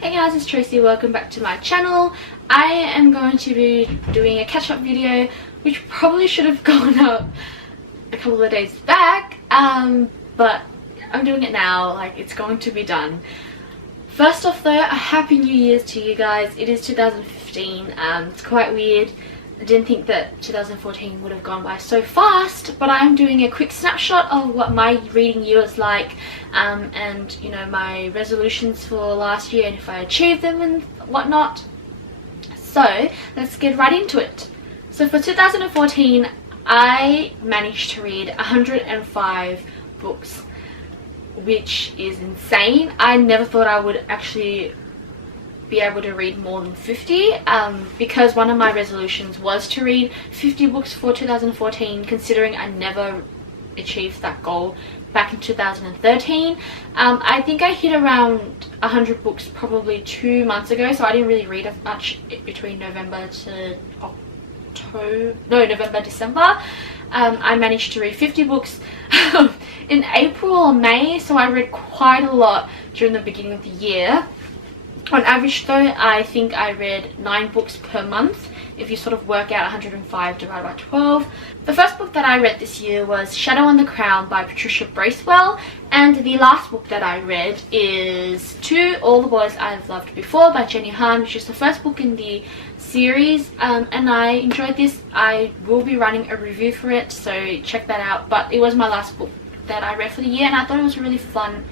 Hey guys, it's Tracy. Welcome back to my channel. I am going to be doing a catch-up video, which probably should have gone up a couple of days back, but I'm doing it now. Like, it's going to be done. First off though, a happy new year's to you guys. It is 2015. It's quite weird. I didn't think that 2014 would have gone by so fast, but I'm doing a quick snapshot of what my reading year was like, and you know, my resolutions for last year and if I achieved them and whatnot. So let's get right into it. So for 2014, I managed to read 105 books, which is insane. I never thought I would actually be able to read more than 50, because one of my resolutions was to read 50 books for 2014, considering I never achieved that goal back in 2013. I think I hit around 100 books probably 2 months ago, so I didn't really read as much between November to December. I managed to read 50 books in April or May, so I read quite a lot during the beginning of the year. On average though, I think I read 9 books per month, if you sort of work out 105 divided by 12. The first book that I read this year was Shadow on the Crown by Patricia Bracewell, and the last book that I read is To All the Boys I've Loved Before by Jenny Han, which is the first book in the series, and I enjoyed this. I will be running a review for it, so check that out. But it was my last book that I read for the year, and I thought it was a really fun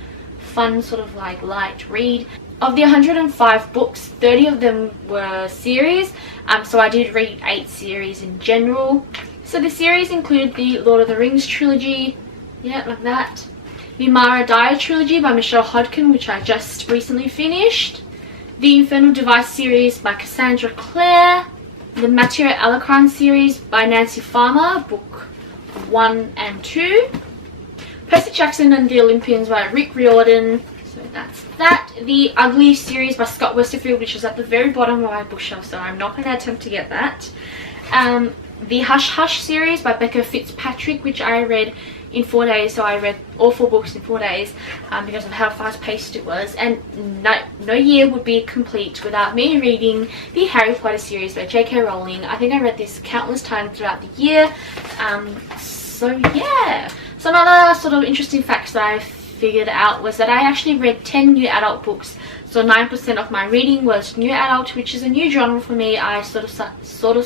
sort of like light read. Of the 105 books, 30 of them were series, so I did read 8 series in general. So the series include the Lord of the Rings trilogy, yeah, like that. The Dyer trilogy by Michelle Hodkin, which I just recently finished. The Infernal Device series by Cassandra Clare. The Mathieu Alarcon series by Nancy Farmer, book 1 and 2. Percy Jackson and the Olympians by Rick Riordan. So that's that. The Ugly series by Scott Westerfield, which is at the very bottom of my bookshelf, so I'm not going to attempt to get that. The Hush Hush series by Becca Fitzpatrick, which I read in 4 days, so I read all 4 books in 4 days, because of how fast paced it was. And no year would be complete without me reading the Harry Potter series by J.K. Rowling. I think I read this countless times throughout the year. So yeah, some other sort of interesting facts that I figured out was that I actually read 10 new adult books, so 9% of my reading was new adult, which is a new genre for me. I sort of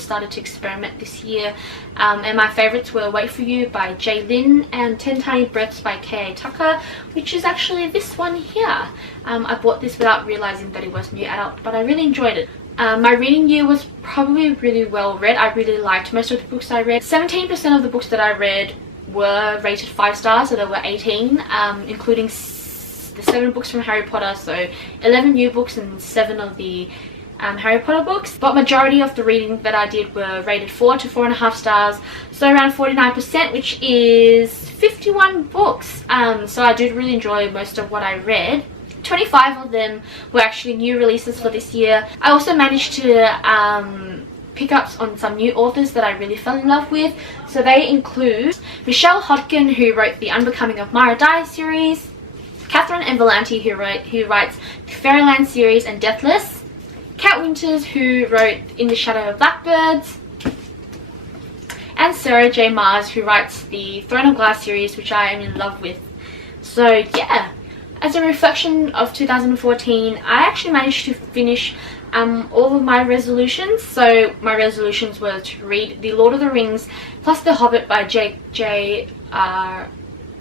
started to experiment this year, and my favorites were Wait For You by Jay Lin and 10 Tiny Breaths by K.A. Tucker, which is actually this one here. I bought this without realizing that it was new adult, but I really enjoyed it. My reading year was probably really well read. I really liked most of the books I read. 17% of the books that I read were rated 5 stars, so there were 18, including the 7 books from Harry Potter, so 11 new books and 7 of the Harry Potter books. But majority of the reading that I did were rated 4 to 4.5 stars, so around 49%, which is 51 books. So I did really enjoy most of what I read. 25 of them were actually new releases for this year. I also managed to pick up on some new authors that I really fell in love with. So they include Michelle Hodkin, who wrote the Unbecoming of Mara Dyer series, Catherynne and Valente, who writes the Fairyland series and Deathless, Kat Winters, who wrote In the Shadow of Blackbirds, and Sarah J. Maas, who writes the Throne of Glass series, which I am in love with. So yeah, as a reflection of 2014, I actually managed to finish all of my resolutions. So my resolutions were to read The Lord of the Rings plus The Hobbit by J.R.R.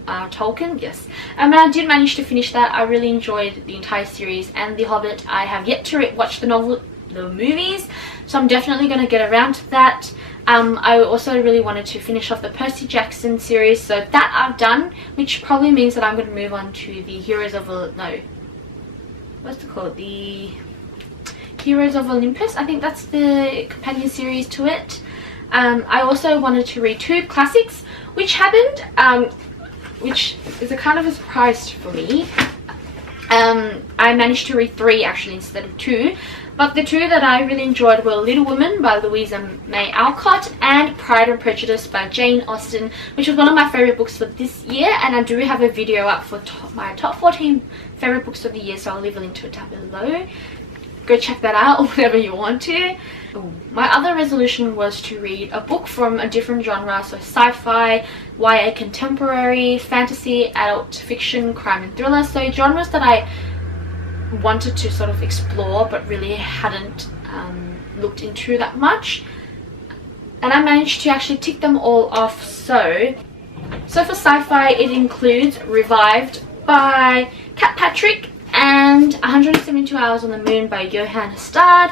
Tolkien, yes. And I did manage to finish that. I really enjoyed the entire series and The Hobbit. I have yet to watch the movies, so I'm definitely going to get around to that. I also really wanted to finish off the Percy Jackson series, so that I've done, which probably means that I'm going to move on to the Heroes of the Heroes of Olympus. I think that's the companion series to it. I also wanted to read 2 classics, which happened, which is a kind of a surprise for me. I managed to read 3 actually instead of 2. But the 2 that I really enjoyed were Little Women by Louisa May Alcott and Pride and Prejudice by Jane Austen, which was one of my favourite books for this year, and I do have a video up for my top 14 favourite books of the year, so I'll leave a link to it down below. Go check that out or whatever you want to. My other resolution was to read a book from a different genre, so sci-fi, YA contemporary, fantasy, adult fiction, crime and thriller, so genres that I wanted to sort of explore but really hadn't looked into that much, and I managed to actually tick them all off. So for sci-fi, it includes Revived by Kat Patrick and 172 Hours on the Moon by Johann Hastad.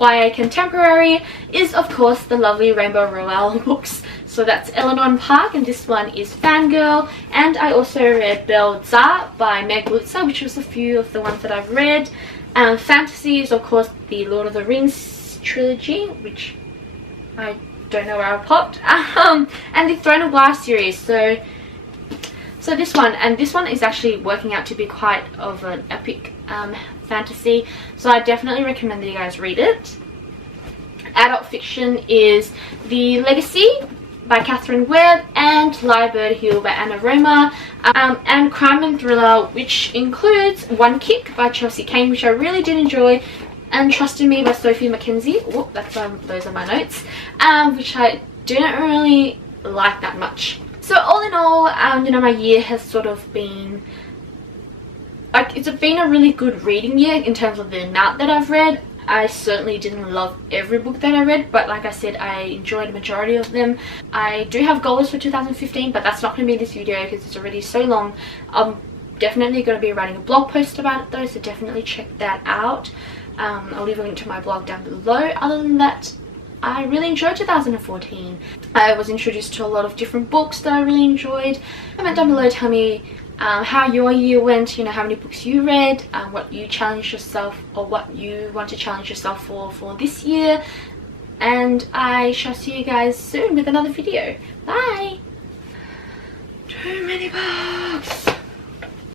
YA contemporary is of course the lovely Rainbow Rowell books, so that's Eleanor Park, and this one is Fangirl. And I also read Belle Tsar by Meg Witzer, which was a few of the ones that I've read. Fantasy is of course the Lord of the Rings trilogy, which I don't know where I popped, and the Throne of Glass series. So this one is actually working out to be quite of an epic fantasy, so I definitely recommend that you guys read it. Adult fiction is The Legacy by Catherynne Webb and Lyrebird Hill by Anna Roma, and crime and thriller, which includes One Kick by Chelsea Kane, which I really did enjoy, and Trust in Me by Sophie Mackenzie. Whoop, those are my notes, which I didn't really like that much. So all in all, you know, my year has sort of been like, it's been a really good reading year in terms of the amount that I've read. I certainly didn't love every book that I read, but like I said, I enjoyed a majority of them. I do have goals for 2015, but that's not going to be this video because it's already so long. I'm definitely going to be writing a blog post about it though, so definitely check that out. I'll leave a link to my blog down below. Other than that, I really enjoyed 2014. I was introduced to a lot of different books that I really enjoyed. Comment down below, tell me how your year went, you know, how many books you read, what you challenged yourself or what you want to challenge yourself for this year, and I shall see you guys soon with another video. Bye! Too many books.